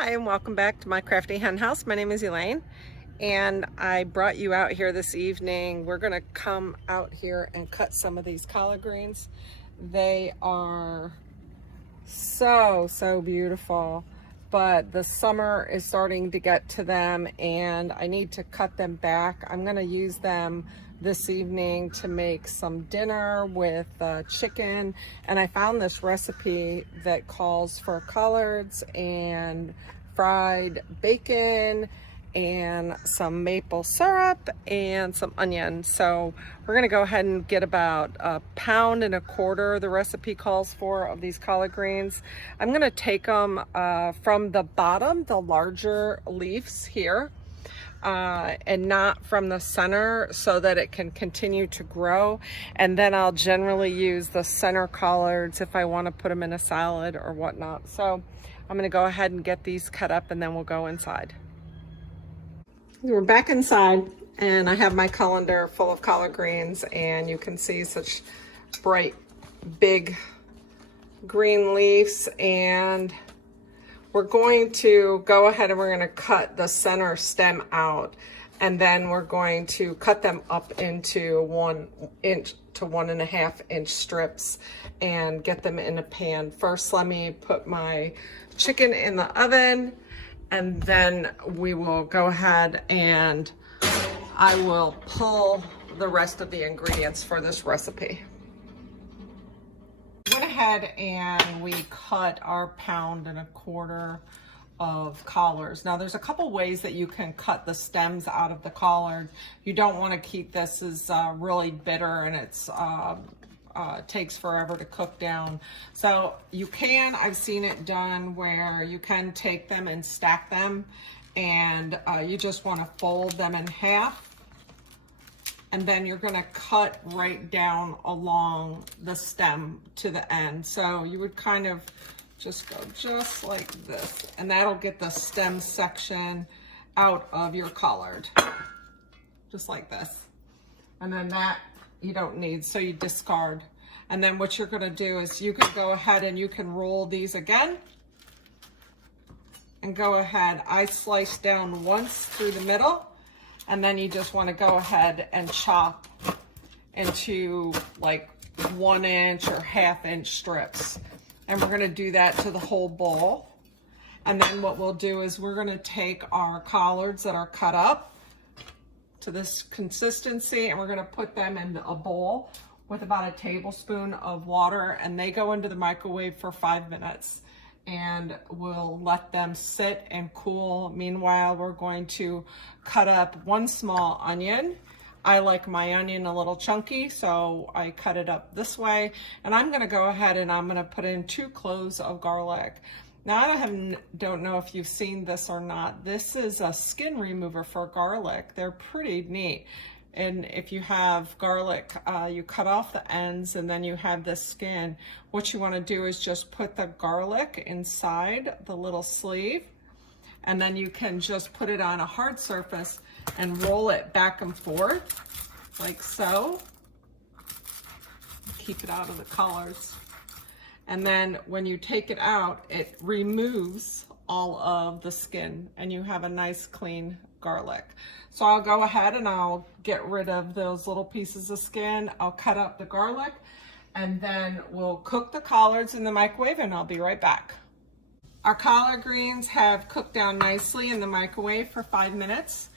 Hi, and welcome back to my crafty hen house. My name is Elaine, and I brought you out here this evening. We're gonna come out here and cut some of these collard greens. They are so beautiful, but the summer is starting to get to them and I need to cut them back. I'm gonna use them this evening to make some dinner with chicken, and I found this recipe that calls for collards and fried bacon and some maple syrup and some onion. So we're gonna go ahead and get about 1.25 pounds, the recipe calls for, of these collard greens. I'm gonna take them from the bottom, the larger leaves here, and not from the center, so that it can continue to grow. And then I'll generally use the center collards if I want to put them in a salad or whatnot. So I'm going to go ahead and get these cut up and then we'll go inside. We're back inside and I have my colander full of collard greens, and you can see such bright big green leaves. And we're going to go ahead and we're going to cut the center stem out, and then we're going to cut them up into 1 inch to 1.5 inch strips and get them in a pan. First, let me put my chicken in the oven, and then we will go ahead and I will pull the rest of the ingredients for this recipe. Went ahead and we cut our 1.25 pounds of collards. Now there's a couple ways that you can cut the stems out of the collard. You don't want to keep this as really bitter, and it's takes forever to cook down. So you can, I've seen it done where you can take them and stack them, and you just want to fold them in half. And then you're gonna cut right down along the stem to the end. So you would kind of just go just like this, and that'll get the stem section out of your collard, just like this. And then that you don't need, so you discard. And then what you're gonna do is you can go ahead and you can roll these again, and go ahead, I slice down once through the middle, and then you just want to go ahead and chop into like 1 inch or 1/2 inch strips. And we're going to do that to the whole bowl. And then what we'll do is we're going to take our collards that are cut up to this consistency, and we're going to put them in a bowl with about 1 tablespoon of water, and they go into the microwave for 5 minutes. And we'll let them sit and cool. Meanwhile, we're going to cut up 1 small onion. I like my onion a little chunky, so I cut it up this way. And I'm gonna go ahead and I'm gonna put in 2 cloves of garlic. Now, I don't know if you've seen this or not. This is a skin remover for garlic. They're pretty neat. And if you have garlic, you cut off the ends and then you have the skin. What you want to do is just put the garlic inside the little sleeve, and then you can just put it on a hard surface and roll it back and forth like so. Keep it out of the collards. And then when you take it out, it removes all of the skin and you have a nice clean garlic. So I'll go ahead and I'll get rid of those little pieces of skin. I'll cut up the garlic, and then we'll cook the collards in the microwave, and I'll be right back. Our collard greens have cooked down nicely in the microwave for 5 minutes,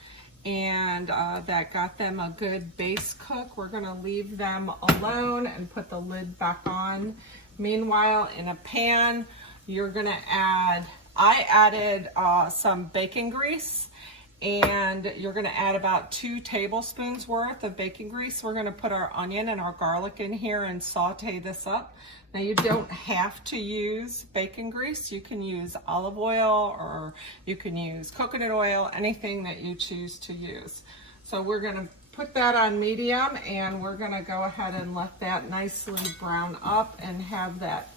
and that got them a good base cook. We're gonna leave them alone and put the lid back on. Meanwhile, in a pan, you're gonna add, I added some bacon grease, and you're gonna add about 2 tablespoons worth of bacon grease. We're gonna put our onion and our garlic in here and saute this up. Now, you don't have to use bacon grease. You can use olive oil, or you can use coconut oil, anything that you choose to use. So we're gonna put that on medium, and we're gonna go ahead and let that nicely brown up and have that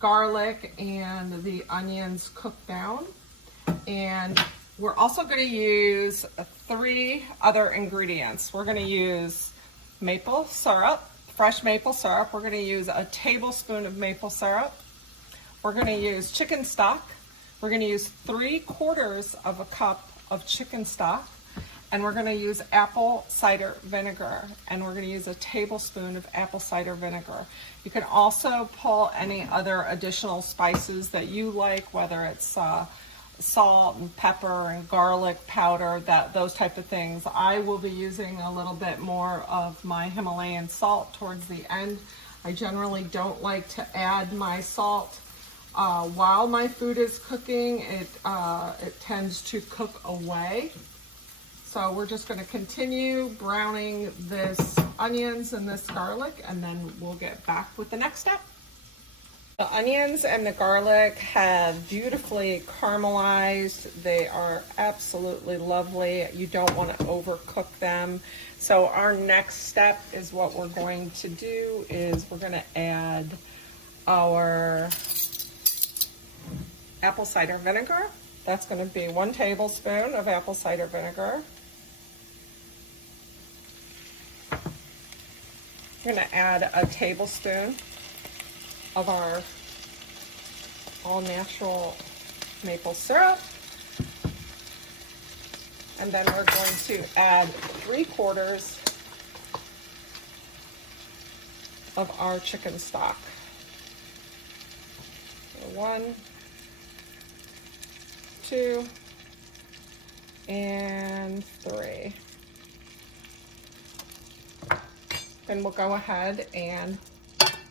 garlic and the onions cook down. And we're also going to use 3 other ingredients. We're going to use maple syrup, fresh maple syrup. We're going to use 1 tablespoon of maple syrup. We're going to use chicken stock. We're gonna use 3/4 of a cup of chicken stock, and we're gonna use apple cider vinegar, and we're gonna use a tablespoon of apple cider vinegar. You can also pull any other additional spices that you like, whether it's salt and pepper and garlic powder, those type of things. I will be using a little bit more of my Himalayan salt towards the end. I generally don't like to add my salt while my food is cooking. It tends to cook away. So we're just going to continue browning this onions and this garlic, and then we'll get back with the next step. The onions and the garlic have beautifully caramelized. They are absolutely lovely. You don't want to overcook them. So our next step is what we're going to do is we're going to add our apple cider vinegar. That's going to be 1 tablespoon of apple cider vinegar. We're going to add a tablespoon of our all-natural maple syrup. And then we're going to add 3/4 of our chicken stock. So 1, 2, and 3. Then we'll go ahead and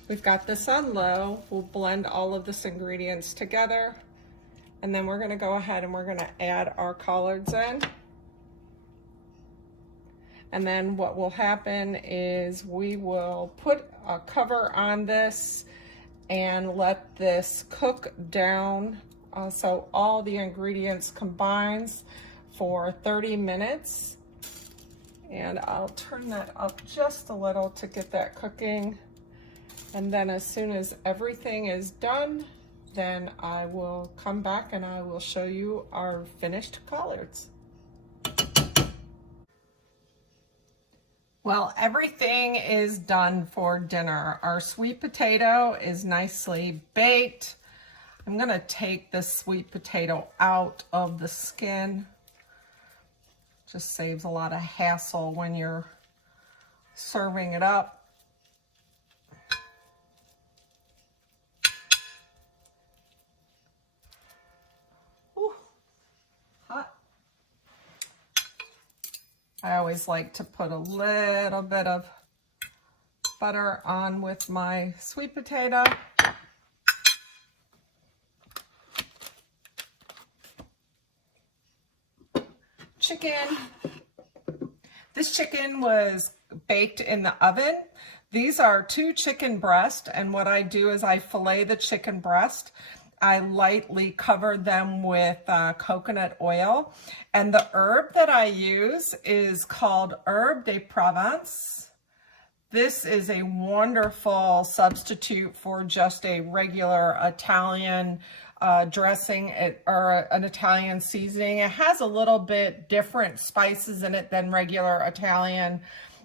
we've got this on low. We'll blend all of this ingredients together. And then we're gonna go ahead and we're gonna add our collards in. And then what will happen is we will put a cover on this and let this cook down. So all the ingredients combines for 30 minutes. And I'll turn that up just a little to get that cooking. And then as soon as everything is done, then I will come back and I will show you our finished collards. Well, everything is done for dinner. Our sweet potato is nicely baked. I'm gonna take this sweet potato out of the skin. Just saves a lot of hassle when you're serving it up. Ooh, hot. I always like to put a little bit of butter on with my sweet potato. Chicken. This chicken was baked in the oven. These are 2 chicken breasts, and what I do is I fillet the chicken breast. I lightly cover them with coconut oil, and the herb that I use is called herb de Provence. This is a wonderful substitute for just a regular Italian dressing or an Italian seasoning. It has a little bit different spices in it than regular Italian.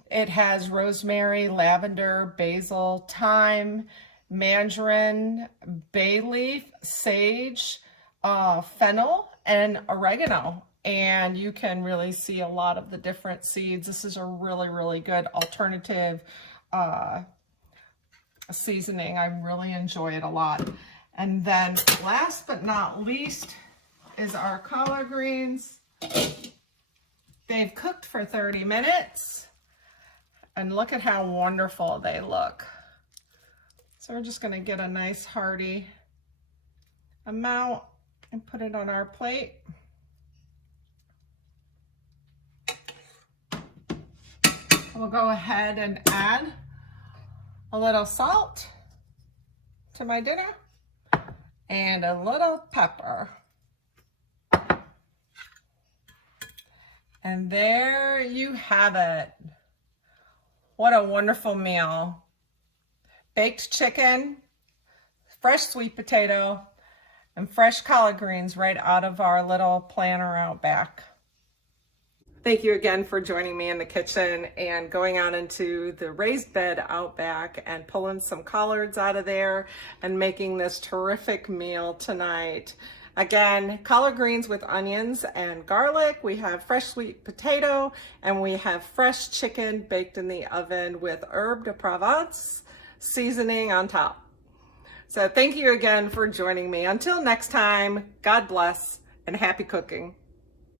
It has rosemary, lavender, basil, thyme, mandarin, bay leaf, sage, fennel, and oregano. And you can really see a lot of the different seeds. This is a really, really good alternative seasoning. I really enjoy it a lot. And then last but not least is our collard greens. They've cooked for 30 minutes. And look at how wonderful they look. So we're just gonna get a nice hearty amount and put it on our plate. We'll go ahead and add a little salt to my dinner and a little pepper. And there you have it. What a wonderful meal. Baked chicken, fresh sweet potato, and fresh collard greens right out of our little planter out back. Thank you again for joining me in the kitchen and going out into the raised bed out back and pulling some collards out of there and making this terrific meal tonight. Again, collard greens with onions and garlic. We have fresh sweet potato, and we have fresh chicken baked in the oven with herbe de Provence seasoning on top. So thank you again for joining me. Until next time, God bless and happy cooking.